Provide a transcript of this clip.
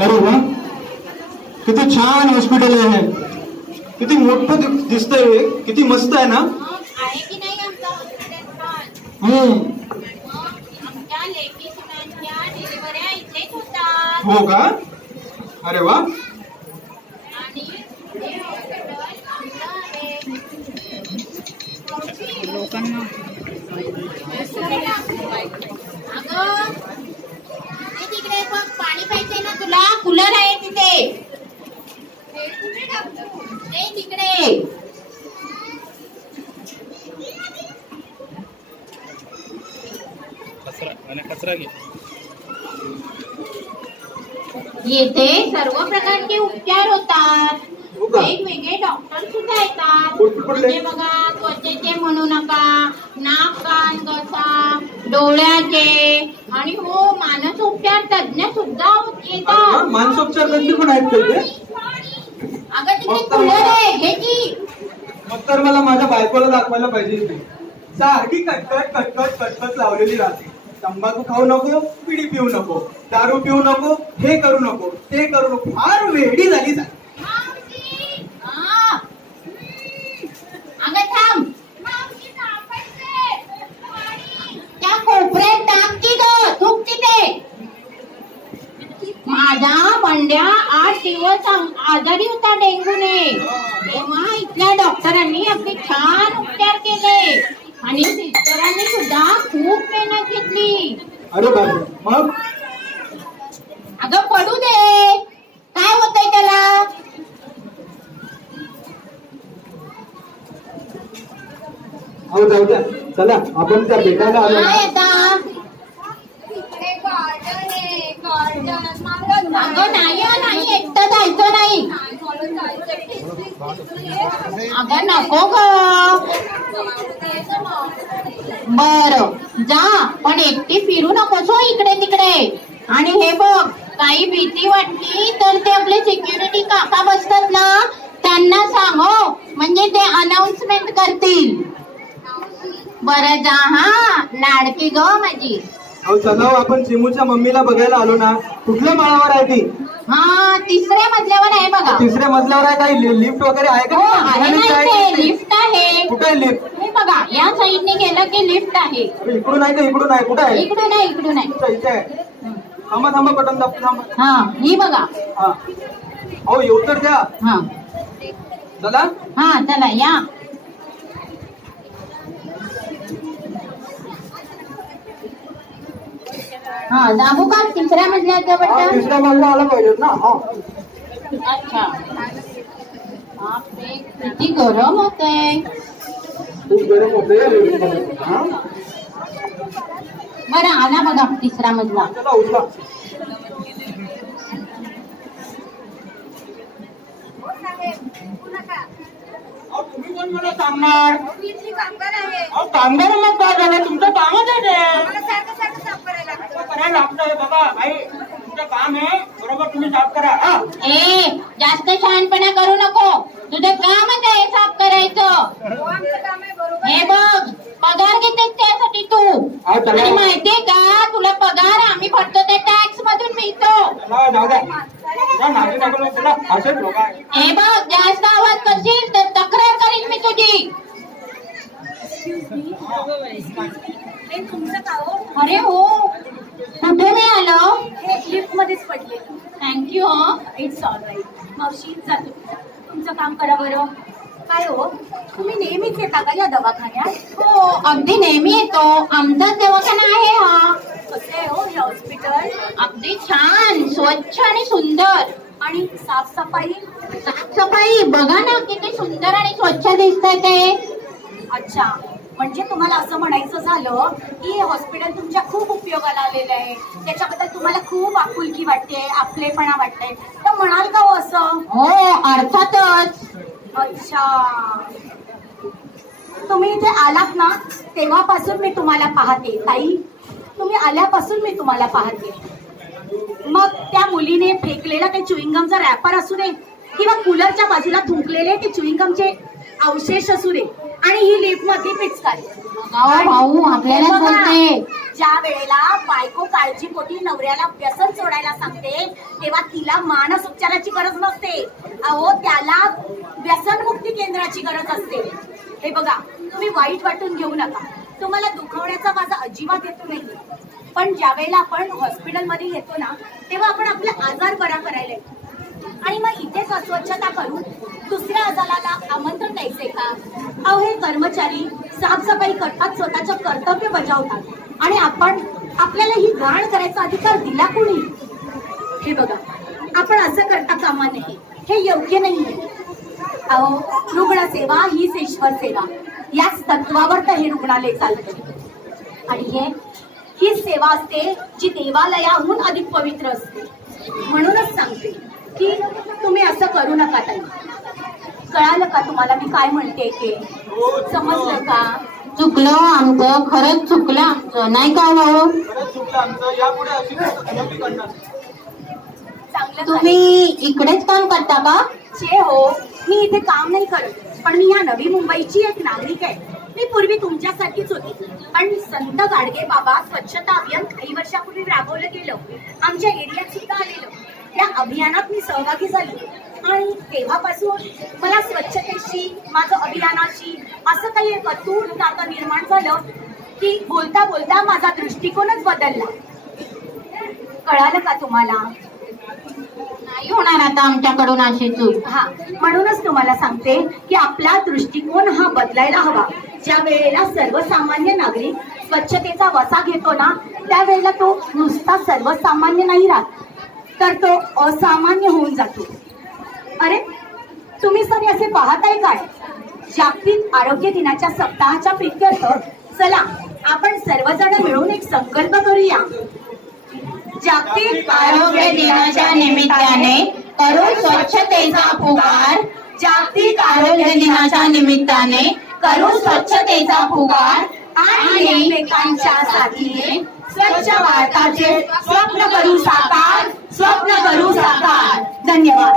अरे वा, किती छान हॉस्पिटल आहे. किती मोठं दिसतंय हे. किती मस्त आहे ना. आहे की नाही आमचं हॉस्पिटल पण? आमच्या लेकी सुनांच्या डिलिव्हऱ्या इथेच होतात. हो का? अरे वा. आणि हे हॉस्पिटल आमचं आहे. लोकांना अगं ते तिकडे बघ, पाणी पाहिजे ना तुला? कूलर आहे तिथे. ते तिकडे. कचरा घे. येथे सर्व प्रकारचे उपचार होतात. हो का? वेगवेगळे डॉक्टर सुद्धा येतात. कुठले? म्हणजे बघा, त्वचेचे म्हणू नका, नाक कान घसा, डोळ्याचे आणि हो मानस उपचार तज्ञ सुद्धा येतात. मानसोपचार तज्ञ पण आहेत का इथे? अगं तिकडे कूलर आहे, घे की. मग तर मला माझ्या बायकोला दाखवायला पाहिजे इथे. सारखी कटकट कटकट कटकट लावलेली राहते. तंबाखू खाऊ नको, पिढी पिऊ नको, दारू पिऊ नको, हे करू नको, ते करू नको. फार वेडी झाली सारखी. हा. अगं थांब. त्या कोपऱ्यात टाक की ग, थूक तिथे. माझा बंड्या 8 दिवस आजारी होता डेंग्यूने. तेव्हा इथल्या डॉक्टरांनी अगदी छान उपचार केले आणि सिस्टरांनी सुद्धा खूप मेहनत घेतली. अरे बापरे. मग अगं पडू दे, काय होतंय त्याला? अहो जाऊ द्या. चला आपण त्या भेटायला आलो ना. काय आता? अगं नाही हो, नाही, एकटं जायचं नाही. अगं नको ग. बर जा, पण एकटी फिरू नकोस हो इकडे तिकडे. आणि हे बघ, काही भीती वाटली तर ते आपले सिक्युरिटी काका बसतात ना, त्यांना सांग हो, म्हणजे ते अनाउन्समेंट करतील. बरं जा हा, लाडकी ग माझी. अहो चला हो, आपण चिमूच्या मम्मीला बघायला आलो ना. कुठल्या माळावर आहे ती? हा, 3ऱ्या मजल्यावर आहे बघा. 3ऱ्या मजल्यावर आहे. काही लिफ्ट वगैरे आहे का? हो आहे ना, काय इथे दिसते? लिफ्ट आहे. कुठे आहे लिफ्ट? हे बघा, या साईडने गेलं की लिफ्ट आहे. इकडून आहे का इकडून आहे? कुठे आहे? इकडून आहे, इकडून आहे. अच्छा, इथे आहे. थांबा थांबा, बटन दाबतो थांबा. हा, ही बघा. हा. अहो येऊ तर द्या. हा चला. हा, चला या. हा, दाबू का 3ऱ्या मजल्याचं हा, बटन? 3ऱ्या मजला आला पाहिजे ना. हा. अच्छा. बापरे, किती गरम होतंय. खूप गरम होते लिफ्ट मध्ये. हा? बरं आला बघा 3रा मजला. चला उठला. अहो, तुम्ही कोण मला सांगणार? अहो, कामगार मग काय झालं? तुमचं कामच आहे ते. करायला लागतंय बघा भाई. तुमचं काम आहे, बरोबर तुम्ही साफ करा. हा. ए, जास्त शहाणपणा करू नको. तुझं कामच आहे साफ करायचं. हे बघ, पगार घेते त्यासाठी तू. हा, चला. आणि माहितीये का, तुला पगार आम्ही भरतो त्या टॅक्स मधून मिळतो. चला, जाऊ द्या. चला, नाटक नको करू. चला, असेच लोक आहे. हे बघ, जास्त आवाज करशील तर तक्रार करीन मी तुझी. अरे हो, कुठे नाही आलं? लिफ्ट मध्येच पडले. थँक्यू. It's all right. मावशी जातो, तुमचं काम करा बरं. काय हो, तुम्ही नेहमीच येता का या दवाखान्यात? हो, अगदी नेहमी येतो. आमचाच दवाखाना आहे हा. कसं आहे हो हे हॉस्पिटल? अगदी छान, स्वच्छ आणि सुंदर. आणि साफसफाई? साफसफाई बघा ना, किती सुंदर आणि स्वच्छ दिसतंय ते. अच्छा, म्हणजे तुम्हाला असं म्हणायचं झालं की हे हॉस्पिटल तुमच्या खूप उपयोगाला आलेलं आहे, त्याच्याबद्दल तुम्हाला खूप आपुलकी वाटते, आपलेपणा वाटते, तर म्हणाल का हो असं? हो, अर्थातच. अच्छा, तुम्ही इथे आलात ना तेव्हापासून मी तुम्हाला पाहते ताई. तुम्ही आल्यापासून मी तुम्हाला पाहते. मग त्या मुलीने फेकलेला ते च्युइंगमचा रॅपर असू दे किंवा कूलरच्या बाजूला थुंकलेले ते च्युइंगमचे अवशेष असू दे आणि ही लिफ्ट मध्ये पिचकारी. भाऊ आपल्यालाच बोलते. ज्या वेळेला बायको काळजीपोटी नवऱ्याला व्यसन सोडायला सांगते तेव्हा तिला मानस उपचाराची गरज नसते. अहो त्याला व्यसनमुक्ती केंद्राची गरज असते. हे बघा, तुम्ही वाईट वाटून घेऊ नका. तुम्हाला दुखवण्याचा माझा अजिबात हेतू नाही. पण ज्या वेळेला आपण हॉस्पिटलमध्ये येतो ना तेव्हा आपण आपला आजार बरा करायला येतो आणि मग इथेच अस्वच्छता करून दुसऱ्या आजाराला आमंत्रण द्यायचे का? अहो हे कर्मचारी साफसफाई करतात, स्वतःचं कर्तव्य बजावतात आणि आपण आपल्याला ही घाण करायचा अधिकार दिला कोणी? हे बघा, आपण असं करता कामा नये. हे योग्य नाहीये. अहो रुग्णसेवा हीच ईश्वर सेवा, याच तत्वावर तर हे रुग्णालय चालतं आणि ही सेवा असते जी देवालयाहून अधिक पवित्र असते. म्हणूनच सांगते की तुम्ही असं करू नका ताई. कळालं का तुम्हाला मी काय म्हणते ते? समजलं का? चुकलं आमचं, खरंच चुकलं आमचं, नाही का भाऊ? खरंच चुकलं आमचं. यापुढे अशी कधी करणार नाही. चांगलं तुम्ही इकडेच काम करता का? छे हो, मी इथे काम नाही करत, पण मी या नवी मुंबईची एक नागरिक आहे. मी पूर्वी तुमच्यासारखीच होती, पण संत गाडगे बाबा स्वच्छता अभियान काही वर्षापूर्वी राबवलं गेलं. आमच्या एरियात सुद्धा आलेलं. त्या अभियानात मी सहभागी झाली आणि तेव्हापासून मला स्वच्छतेशी, माझं अभियानाशी असं काही एक अतूट नातं निर्माण झालं की बोलता बोलता माझा दृष्टिकोनच बदलला. कळालं का तुम्हाला? नाही होणार आता आमच्याकडून अशी चूक. हा, म्हणूनच तुम्हाला सांगते की आपला दृष्टिकोन हा बदलायला हवा. ज्या वेळेला सर्वसामान्य नागरिक स्वच्छतेचा वसा घेतो ना त्यावेळेला तो नुसता सर्वसामान्य नाही राहत, तर तो असामान्य होऊन जातो. अरे तुम्ही सगळे असे पाहताय काय? जागतिक आरोग्य दिनाच्या सप्ताहाच्या प्रित्यर्थ चला आपण सर्वजण मिळून एक संकल्प करूया. जागतिक आरोग्य दिनाच्या निमित्ताने करू स्वच्छतेचा पुकार. जागतिक आरोग्य दिनाच्या निमित्ताने करू स्वच्छतेचा पुकार आणि एकमेकांच्या साथीने स्वच्छ भारताचे स्वप्न करू साकार. धन्यवाद.